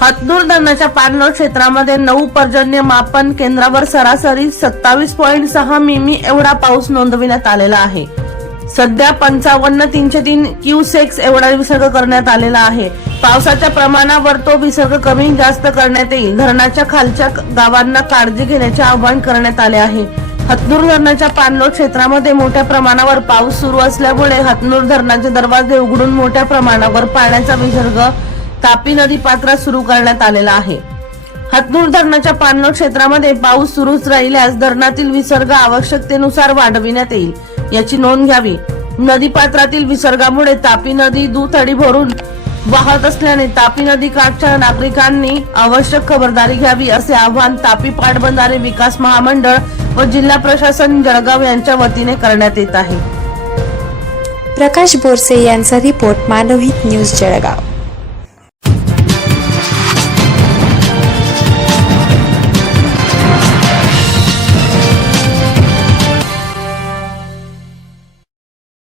हतनूर धरणाच्या पाणलोट क्षेत्रामध्ये नऊ पर्जन्य मापन केंद्रावर सरासरी सत्तावीस पॉईंट सहा मिमी एवढा पाऊस नोंदविण्यात आलेला आहे. सध्या पंचावन्न तीनशे तीन क्युसेक्स एवढा विसर्ग करण्यात आलेला आहे. पावसाच्या प्रमाणावर तो विसर्ग कमी जास्त करण्यात येईल. धरणाच्या खालच्या गावांना काळजी घेण्याचे आवाहन करण्यात आले आहे. हतनूर धरणाच्या पाणलोट क्षेत्रामध्ये मोठ्या प्रमाणावर पाऊस सुरू असल्यामुळे हतनूर धरणाचे दरवाजे उघडून मोठ्या प्रमाणावर पाण्याचा विसर्ग तापी नदी पात्रात सुरू करण्यात आलेला आहे. हतनूर धरणाच्या पाणलोट क्षेत्रामध्ये पाऊस सुरूच राहिल्यास धरणातील विसर्ग आवश्यकतेनुसार वाढविण्यात येईल. याची नोंद घ्यावी. नदीपात्रातील विसर्गामुळे तापी नदी दुथडी भरून वाहत असल्याने तापी नदी काठच्या नागरिकांनी आवश्यक खबरदारी घ्यावी असे आवाहन तापी पाटबंधारे विकास महामंडळ व जिल्हा प्रशासन जळगाव यांच्या वतीने करण्यात येत आहे. प्रकाश बोरसे यांचा रिपोर्ट मानवहित न्यूज जळगाव.